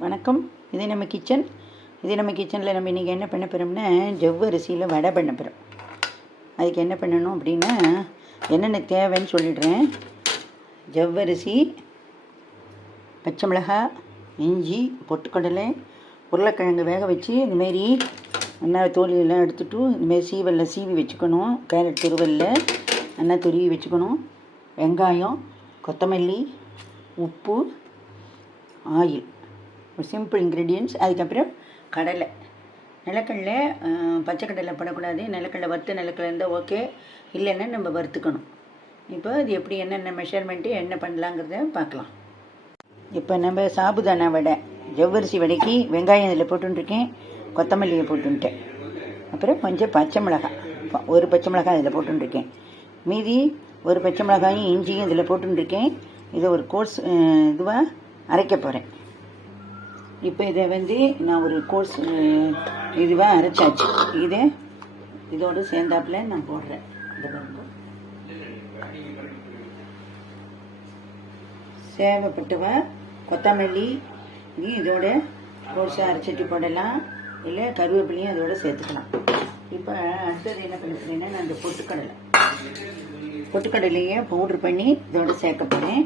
வணக்கம். இது நம்ம கிச்சன். கிச்சனில் நம்ம இன்றைக்கி என்ன பண்ண போகிறோம்னா, ஜவ்வரிசியில் வடை பண்ண போகிறோம். அதுக்கு என்ன பண்ணணும் அப்படின்னா, என்னென்ன தேவைன்னு சொல்லிடுறேன். ஜவ்வரிசி, பச்சை மிளகாய், இஞ்சி, பொட்டுக்கடலை, உருளைக்கிழங்கு வேக வச்சு இதுமாரி நல்லா தோலியெல்லாம் எடுத்துட்டு இதுமாரி சீவலில் சீவி வச்சுக்கணும். கேரட் துருவலில் நல்லா துருவி வச்சுக்கணும். வெங்காயம், கொத்தமல்லி, உப்பு, ஆயில், ஒரு சிம்பிள் இன்க்ரீடியன்ட்ஸ். அதுக்கப்புறம் கடலை, நிலக்கடலை, பச்சை கடலை படக்கூடாது. நிலக்கடலை வறுத்த நிலக்கடலை இருந்தால் ஓகே, இல்லைன்னா நம்ம வறுத்துக்கணும். இப்போ அது எப்படி என்னென்ன மெஷர்மெண்ட்டு என்ன பண்ணலாங்கிறத பார்க்கலாம். இப்போ நம்ம சாபுதானா வடை, ஜவ்வரிசி வடைக்கு வெங்காயம் இதில் போட்டுருக்கேன், கொத்தமல்லியை போட்டுட்டேன், அப்புறம் கொஞ்சம் பச்சை மிளகாய், ஒரு பச்சை மிளகாய் இதில் போட்டுருக்கேன், மீதி ஒரு பச்சை மிளகாயும் இஞ்சியும் இதில் போட்டுருக்கேன். இதை ஒரு கோர்ஸ் இதுவாக அரைக்க போகிறேன். இப்போ இதை நான் ஒரு கோர்ஸ் இதுவாக அரைச்சாச்சு. இதோடு சேர்ந்தாப்புல நான் போடுறேன். சேவைப்பட்டவ கொத்தமல்லி இதோட கோர்ஸாக அரைச்சிட்டு போடலாம், இல்லை கருவேப்பிலையும் அதோட சேர்த்துக்கலாம். இப்போ அடுத்தது என்ன பண்ணிக்கிறேன்னா, நான் இந்த பொட்டுக்கடலையே பவுட்ரு பண்ணி இதோட சேர்க்க போகிறேன்.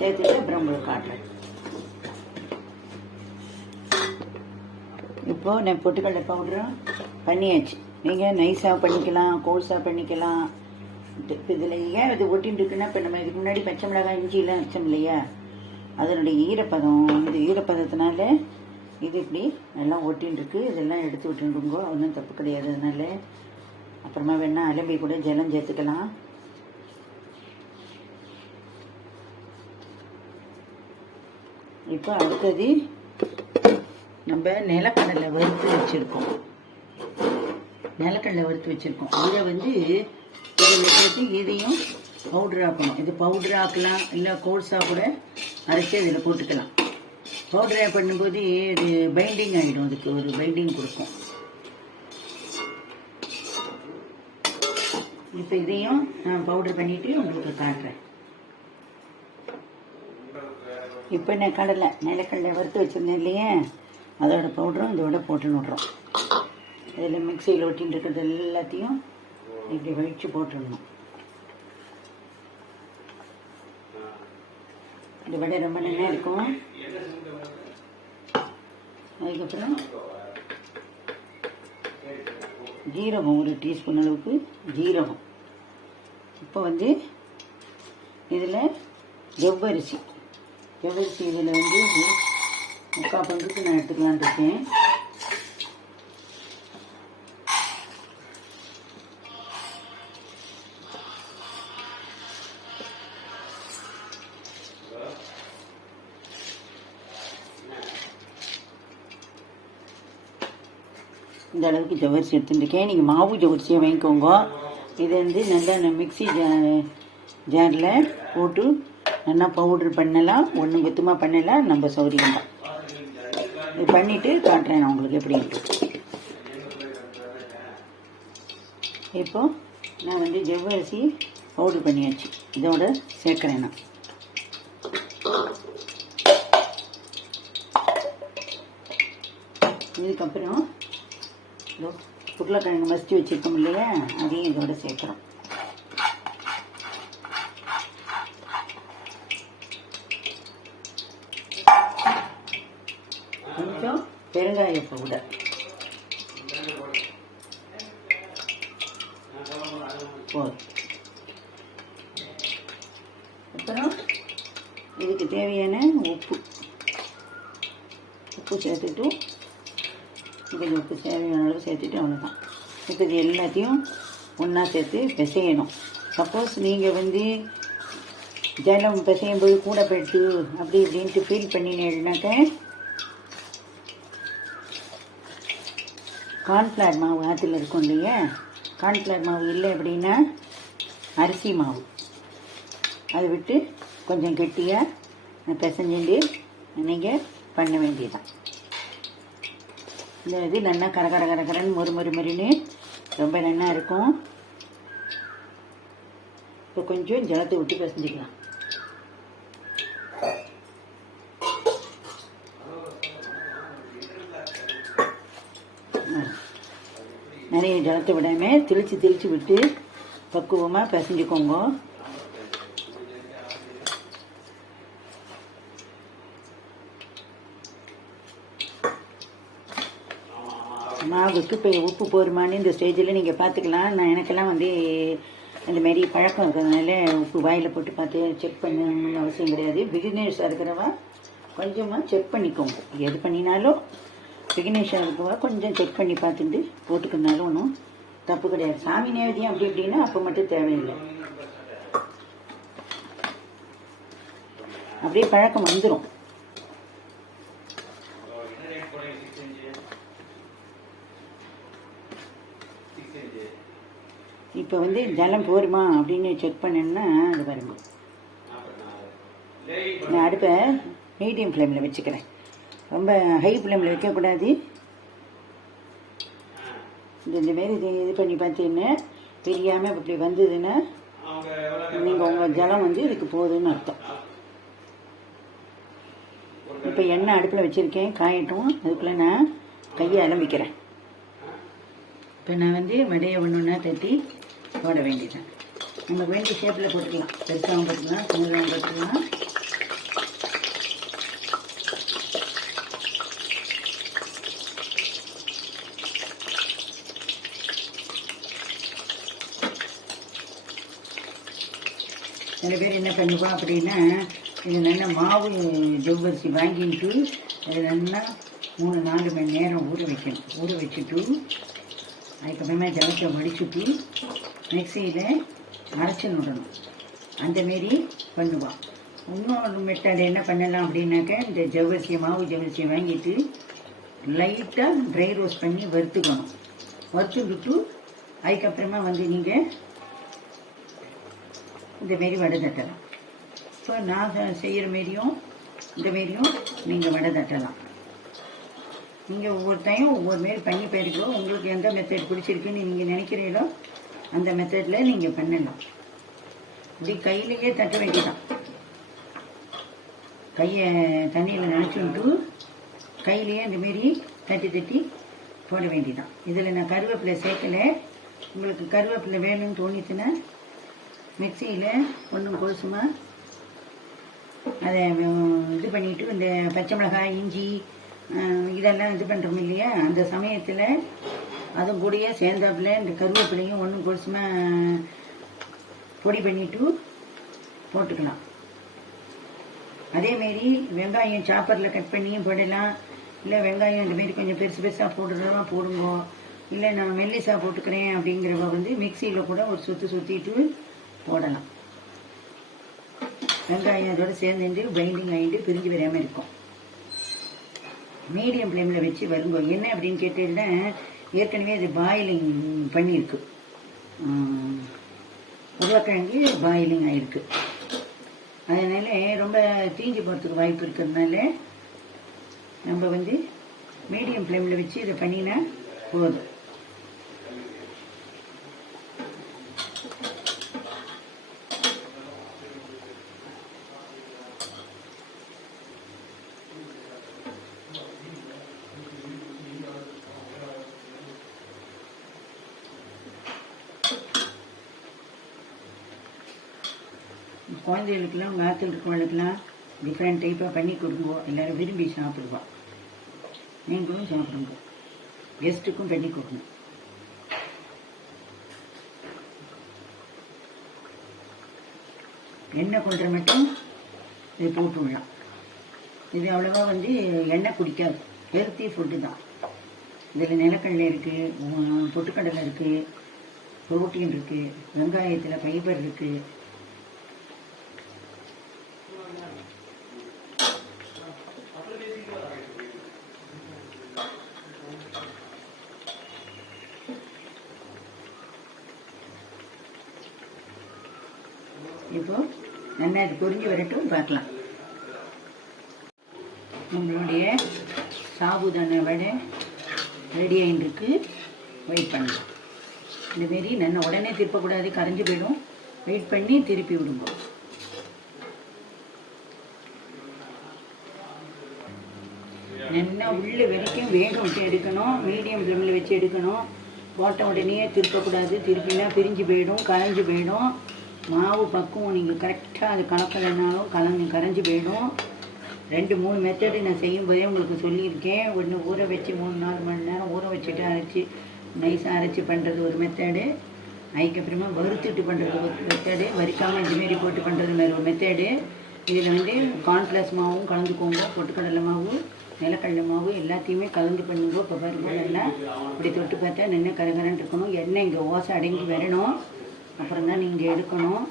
சேர்த்துட்டு அப்புறம் உங்களுக்கு காட்டுறேன். இப்போது நான் பொட்டுக்கடலை பவுடரும் பண்ணியாச்சு. நீங்கள் நைஸாக பண்ணிக்கலாம், கோர்ஸாக பண்ணிக்கலாம். இப்போ இதில் ஏன் இது ஒட்டின்னு இருக்குன்னா, இப்போ நம்ம இதுக்கு முன்னாடி பச்சை மிளகாய் இஞ்சியெல்லாம் வச்சோம் இல்லையா, அதனுடைய ஈரப்பதம், இந்த ஈரப்பதத்தினால இது இப்படி நல்லா ஒட்டின்னு இருக்கு. இதெல்லாம் எடுத்து விட்டுருங்கோ, ஒன்றும் தப்பு கிடையாது. அதனால அப்புறமா வேணால் அலம்பி கூட ஜலம் சேர்த்துக்கலாம். இப்போ அடுத்தது நம்ம நிலக்கடலை வறுத்து வச்சுருக்கோம். இதை இதில் சேர்த்து இதையும் பவுட்ரு ஆக்கணும். இது பவுட்ரு ஆக்கலாம், இல்லை கோர்ஸாக கூட அரைச்சி இதில் போட்டுக்கலாம். பவுட்ரு பண்ணும்போது இது பைண்டிங் ஆகிடும், அதுக்கு ஒரு பைண்டிங் கொடுக்கும். இப்போ இதையும் நான் பவுட்ரு பண்ணிவிட்டு உங்களுக்கு காட்டுறேன். இப்போ நான் நிலக்கடலை வறுத்து வச்சுருந்தேன் இல்லையே, அதோட பவுடரும் இதோட போட்டு விட்றோம். இதில் மிக்சியில் ஒட்டின்னு இருக்கிறது எல்லாத்தையும் இப்படி வழித்து போட்டுடணும். இந்த வடை ரொம்ப நல்லா இருக்கும். அதுக்கப்புறம் ஜீரகம், ஒரு டீஸ்பூன் அளவுக்கு ஜீரகம். இப்போ இதில் ஜவ்வரிசி இதில் 3/4 பங்குக்கு நான் எடுத்துக்கலான் இருக்கேன். இந்த அளவுக்கு ஜவ்வரிசி எடுத்துட்டுருக்கேன். நீங்கள் மாவு ஜவ்வரிசியை வாங்கிக்கோங்க. இது நல்லா மிக்சி ஜாரில் போட்டு நல்லா பவுட்ரு பண்ணலாம், ஒன்று மொத்தமாக பண்ணலாம், நம்ம சௌகரியம் தான். இது பண்ணிவிட்டு காட்டுறேன் நான் உங்களுக்கு எப்படின்ட்டு. இப்போது நான் ஜவ்வரிசி பவுட்ரு பண்ணியாச்சு, இதோட சேர்க்குறேன் நான். இதுக்கப்புறம் உருளைக்கிழங்கு மசிச்சு வச்சுருக்கோம் இல்லையா, அதையும் இதோட சேர்க்குறோம். கொஞ்சம் பெருங்காய பவுடர், அப்புறம் இதுக்கு தேவையான உப்பு சேர்த்துட்டு, கொஞ்சம் உப்பு தேவையான அளவு சேர்த்துட்டு அவ்வளோதான். இப்போ இது எல்லாத்தையும் ஒன்றா சேர்த்து பிசையணும். சப்போஸ் நீங்கள் ஜலம் பிசையும் போது கூட போய்ட்டு அப்படி இப்படின்ட்டு ஃபீல் பண்ணினேன்னாக்க, கார்ன்ஃப்ளவர் மாவு ஆற்றுல இருக்கும் இல்லையா, கார்ன்ஃப்ளவர் மாவு இல்லை அப்படின்னா அரிசி மாவு அதை விட்டு கொஞ்சம் கெட்டியாக பிசைஞ்சுட்டு நீங்கள் பண்ண வேண்டியதுதான். இந்த இது நல்லா கரன்னு மொறுன்னு ரொம்ப நல்லா இருக்கும். இப்போ கொஞ்சம் ஜலத்தை விட்டு பிசைஞ்சிக்கலாம். நிறைய ஜலத்தை விடாமல் தெளித்து விட்டு பக்குவமாக பிசைஞ்சுக்கோங்க. மாவுக்கு இப்போ உப்பு போருமான்னு இந்த ஸ்டேஜில் நீங்கள் பார்த்துக்கலாம். நான் எனக்கெல்லாம் வந்து இந்தமாரி பழக்கம் இருக்கிறதுனால உப்பு வாயில் போட்டு பார்த்து செக் பண்ணணும்னு அவசியம் கிடையாது. பிகினர்ஸாக இருக்கிறவா கொஞ்சமாக செக் பண்ணிக்கோங்க. எது பண்ணினாலும் பிகினர்ஸாக இருக்கிறவா கொஞ்சம் செக் பண்ணி பார்த்துட்டு போட்டுக்கிறதுனாலும் ஒன்றும் தப்பு கிடையாது. சாமி நேவதியம் அப்படி இப்படின்னா அப்போ மட்டும் தேவையில்லை. அப்படியே பழக்கம் வந்துடும். இப்போ வந்து ஜலம் போருமா அப்படின்னு செக் பண்ணணுன்னா அது பாருங்க. நான் அடுப்பை மீடியம் ஃப்ளேமில் வச்சுக்கிறேன். ரொம்ப ஹை ஃப்ளேமில் வைக்கக்கூடாது. இந்தமாரி இது பண்ணி பார்த்தீங்கன்னா தெரியாமல் இப்படி வந்ததுன்னா நீங்கள் உங்கள் ஜலம் வந்து இதுக்கு போகுதுன்னு அர்த்தம். இப்போ எண்ணெய் அடுப்பில் வச்சுருக்கேன், காயட்டும். அதுக்குள்ளே நான் கையை அலம்பிக்கிறேன். இப்போ நான் வந்து வடையை ஒன்று தட்டி போட வேண்டியதான். நமக்கு வேண்டிய ஷேப்பில் போட்டுக்கலாம். பெருசாகவும் போட்டுக்கலாம், சின்னதாகவும் போட்டுக்கலாம். சில பேர் என்ன பண்ணுவோம் அப்படின்னா, இது நல்லா மாவு ஜவ்வரிசி வாங்கிட்டு அது நல்லா 3-4 மணி நேரம் ஊற வைக்கணும். ஊற வச்சுட்டு அதுக்கப்புறமா ஜலத்தை வடிச்சுட்டு மிக்சியில் அரைச்சி விடணும். அந்தமாரி பண்ணுவான். இன்னொரு மெத்தட் என்ன பண்ணலாம் அப்படின்னாக்க, இந்த ஜவ்வரிசியை மாவு ஜவ்வரிசியை வாங்கிட்டு லைட்டாக ட்ரை ரோஸ்ட் பண்ணி வறுத்துக்கணும். வறுத்துக்கிட்டு அதுக்கப்புறமா வந்து நீங்கள் இந்தமாரி வடை தட்டலாம். இப்போ நான் செய்கிற மாரியும் இந்தமாரியும் நீங்கள் வடை தட்டலாம். நீங்கள் ஒவ்வொருத்தையும் ஒவ்வொரு மாரி பண்ணி போயிருக்கோ. உங்களுக்கு எந்த மெத்தட் பிடிச்சிருக்குன்னு நீங்கள் நினைக்கிறீங்களோ அந்த மெத்தடில் நீங்கள் பண்ணலாம். இப்படி கையிலேயே தட்ட வேண்டியதான். கையை தண்ணியில் நினச்சிட்டு கையிலேயே இந்தமாரி தட்டி போட வேண்டியதான். இதில் நான் கருவேப்பிலை சேர்க்கலை. உங்களுக்கு கருவேப்பிலை வேணும்னு தோணிச்சுன்னா மிக்சியில் ஒன்றும் கொலுசுமா அதை இது பண்ணிவிட்டு இந்த பச்சை மிளகாய், இஞ்சி இதெல்லாம் இது பண்ணுறோம் இல்லையா, அந்த சமயத்தில் அதுவும் கூடயே சேர்ந்தாப்புல இந்த கருவேப்பிலையும் ஒன்றும் கொலுசுமா பொடி பண்ணிவிட்டு போட்டுக்கலாம். அதேமாரி வெங்காயம் சாப்பரில் கட் பண்ணியும் போடலாம். இல்லை வெங்காயம் இந்தமாரி கொஞ்சம் பெருசாக போடுறதா போடுங்க. இல்லை நான் மெல்லிசாக போட்டுக்கிறேன் அப்படிங்கிறவ வந்து மிக்சியில் கூட ஒரு சுற்றிட்டு போடலாம். வெங்காயம் அதோட சேர்ந்துட்டு பைண்டிங் ஆகிட்டு பிரிஞ்சு வராமல் இருக்கும். மீடியம் ஃப்ளேமில் வச்சு வருங்க. என்ன அப்படின்னு கேட்டீங்கன்னா, ஏற்கனவே அது பாயிலிங் பண்ணியிருக்கு. உருளைக்கிழங்கு பாயிலிங் ஆகிருக்கு. அதனால் ரொம்ப தீஞ்சு போகிறதுக்கு வாய்ப்பு இருக்கிறதுனால நம்ம வந்து மீடியம் ஃப்ளேமில் வச்சு இதை பண்ணினா போதும். குழந்தைகளுக்கெல்லாம் உங்கள் ஆற்றுல இருக்கவங்களுக்கெல்லாம் டிஃப்ரெண்ட் டைப்பாக பண்ணி கொடுங்க. எல்லோரும் விரும்பி சாப்பிடுவோம். நீங்களும் சாப்பிடுங்க. கெஸ்ட்டுக்கும் பண்ணி கொடுங்க. எண்ணெய் கொண்டுற மட்டும் இது போட்டு விடலாம். இது அவ்வளோவா வந்து எண்ணெய் குடிக்காது. ஹெல்த்தி ஃபுட்டு தான். இதில் நிலக்கடலை இருக்குது, பொட்டுக்கடலை இருக்குது, புரோட்டீன் இருக்குது, வெங்காயத்தில் ஃபைபர் இருக்குது. இப்போ நல்லா அது பொரிஞ்சு வரட்டும், பார்க்கலாம். நம்மளுடைய சாபுதான வடை ரெடி ஆகிட்டுருக்கு. வெயிட் பண்ணலாம். இந்தமாரி நல்லா உடனே திருப்பக்கூடாது, கரைஞ்சி போயிடும். வெயிட் பண்ணி திருப்பி விடுங்க. நல்லா உள்ள வரைக்கும் வேக விட்டு எடுக்கணும். மீடியம் ஃப்ளேமில் வச்சு எடுக்கணும். போட்ட உடனே திருப்பக்கூடாது, திருப்பினா பிரிஞ்சு போயிடும், கரைஞ்சி போயிடும். மாவு பக்குவம் நீங்கள் கரெக்டாக அது கலக்கலைனாலும் கரைஞ்சி போயிடும். 2-3 மெத்தடு நான் செய்யும்போதே உங்களுக்கு சொல்லியிருக்கேன். ஒன்று ஊற வச்சு 3-4 மணி நேரம் ஊற வச்சுட்டு அரைச்சி நைஸாக அரைச்சி பண்ணுறது ஒரு மெத்தடு, அதுக்கப்புறமா வறுத்துட்டு பண்ணுறது ஒரு மெத்தடு, வறுக்காமல் இந்தமாரி போட்டு பண்ணுறது மாதிரி ஒரு மெத்தடு. இதில் கார்ன்ஃப்ளவர்ஸ் மாவும் கலந்துக்கோங்க, பொட்டுக்கடலை மாவு, நிலக்கடலை மாவு எல்லாத்தையுமே கலந்து பண்ணுங்க. இப்போ பாருங்க, நல்லா இப்படி தொட்டு பார்த்தா நின்று கரகரன்னு இருக்கணும். எண்ணெய் இங்கே ஓசை அடங்கி வரணும், அப்புறம் தான் நீங்கள் எடுக்கணும்.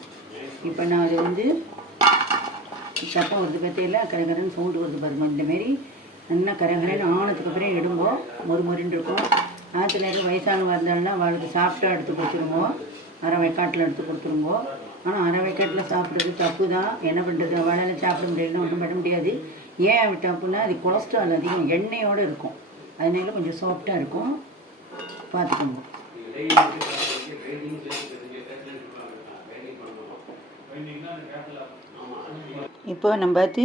இப்போ நான் அதை சத்தம் வருது பார்த்தீங்களா, கரகரன்னு சவுண்டு வருது பாருங்க. இந்தமாரி நல்லா கரகரன்னு ஆனதுக்கப்புறம் எடுங்கோ, மொறுன்னு இருக்கும். ஆற்றுல வயசானவங்க இருந்தாலும் அவளுக்கு சாப்பிட்டா எடுத்து கொடுத்துருங்கோ, அரை வைக்காட்டில் எடுத்து கொடுத்துருங்கோ. ஆனால் அரை வைக்காட்டில் சாப்பிட்றது தப்பு தான். என்ன பண்ணுறது, அவளால் சாப்பிட முடியலன்னா ஒன்றும் பண்ண முடியாது. ஏன் தப்புன்னா அது கொலஸ்ட்ரால் அதிகம், எண்ணெயோடு இருக்கும், அதனால கொஞ்சம் சாஃப்டாக இருக்கும், பார்த்துக்கோங்க. இப்போ நம்ம பார்த்து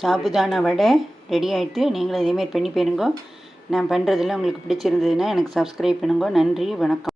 சாபுதானா வடை ரெடி ஆகிடுத்து. நீங்களும் இதேமாரி பண்ணி போயிருங்க. நான் பண்ணுறதுல உங்களுக்கு பிடிச்சிருந்ததுன்னா எனக்கு சப்ஸ்கிரைப் பண்ணுங்க. நன்றி, வணக்கம்.